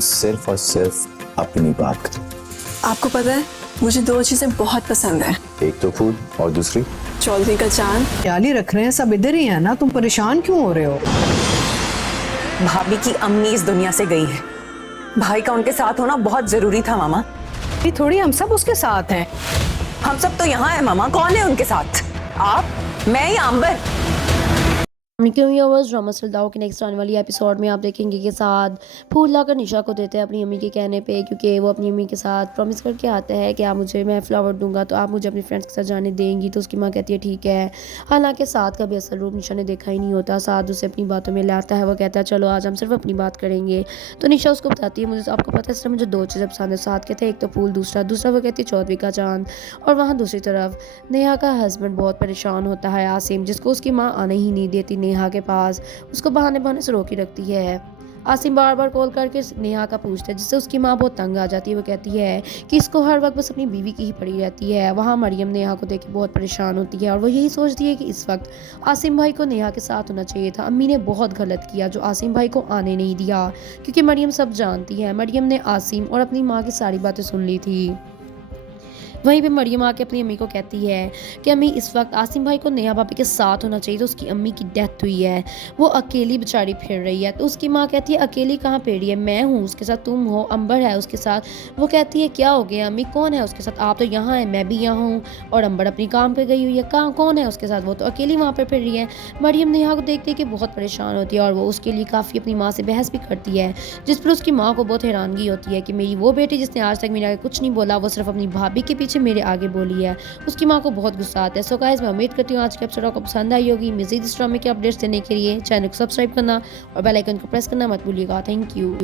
सिर्फ और सिर्फ अपनी बात करें। आपको पता है मुझे दो चीजें बहुत पसंद है, एक तो फूड और दूसरी चौधरी का चांद। ख्याल ही रख रहे हैं, सब इधर ही है ना, तुम परेशान क्यों हो रहे हो? भाभी की अम्मी इस दुनिया से गई है, भाई का उनके साथ होना बहुत जरूरी था मामा। ये थोड़ी हम सब उसके साथ हैं। हम सब तो यहाँ है मामा, कौन है उनके साथ? आप, मैं या अंबर? ड्रामा सल्दाओं के नेक्स्ट आने वाली एपिसोड में आप देखेंगे कि साथ फूल लाकर निशा को देते हैं अपनी अम्मी के कहने पे, क्योंकि वो अपनी अम्मी के साथ प्रॉमिस करके आता है कि मैं फ्लावर दूंगा तो आप मुझे अपने फ्रेंड्स के साथ जाने देंगी। तो उसकी माँ कहती है ठीक है। हालांकि साथ का भी असल रूप निशा ने देखा ही नहीं होता। साथ उसे अपनी बातों में लाता है, वो कहता है चलो आज हम सिर्फ अपनी बात करेंगे। तो निशा उसको बताती है मुझे आपको पता है सिर्फ मुझे दो चीज़ें पसंद है। साथ कहते हैं एक तो फूल, दूसरा वो कहती है चौधरी का चांद। और वहाँ दूसरी तरफ नेहा का हस्बैंड बहुत परेशान होता है, आसिम, जिसको उसकी माँ आने ही नहीं देती नेहा के पास, उसको बहाने से रोकी रखती है। आसिम बार बार कॉल करके नेहा का पूछता है, जिससे उसकी माँ बहुत तंग आ जाती है। वो कहती है कि इसको हर वक्त बस अपनी बीवी की ही पड़ी रहती है। वहाँ मरियम नेहा को देख के बहुत परेशान होती है और वो यही सोचती है कि इस वक्त आसिम भाई को नेहा के साथ होना चाहिए था। अम्मी ने बहुत गलत किया जो आसिम भाई को आने नहीं दिया, क्योंकि मरियम सब जानती है। मरियम ने आसिम और अपनी माँ की सारी बातें सुन ली थी। वहीं पे मरियम आके अपनी अम्मी को कहती है कि अम्मी इस वक्त आसिम भाई को नेहा भाभी के साथ होना चाहिए, तो उसकी अम्मी की डेथ हुई है, वो अकेली बेचारी फिर रही है। तो उसकी माँ कहती है अकेली कहाँ फिर रही है, मैं हूँ उसके साथ, तुम हो, अंबर है उसके साथ। वो कहती है क्या हो गया अम्मी, कौन है उसके साथ? आप तो यहाँ है, मैं भी यहाँ हूँ, और अंबर अपनी काम पे गई हुई है, कहाँ कौन है उसके साथ? वो तो अकेली वहाँ पर फिर रही है। मरियम नेहा को देखते कि बहुत परेशान होती है और वो उसके लिए काफ़ी अपनी माँ से बहस भी करती है, जिस पर उसकी माँ को बहुत हैरानगी होती है कि मेरी वो बेटी जिसने आज तक मेरे आगे कुछ नहीं बोला, वो सिर्फ अपनी भाभी के पीछे मेरे आगे बोली है। उसकी माँ को बहुत गुस्सा आता है। सो गाइस, मैं उम्मीद करती हूँ आज के एपिसोड आपको पसंद आई होगी। मज़ीद इस ड्रामे के अपडेट्स देने के लिए चैनल को सब्सक्राइब करना और बेल आइकन को प्रेस करना मत भूलिएगा। Thank you.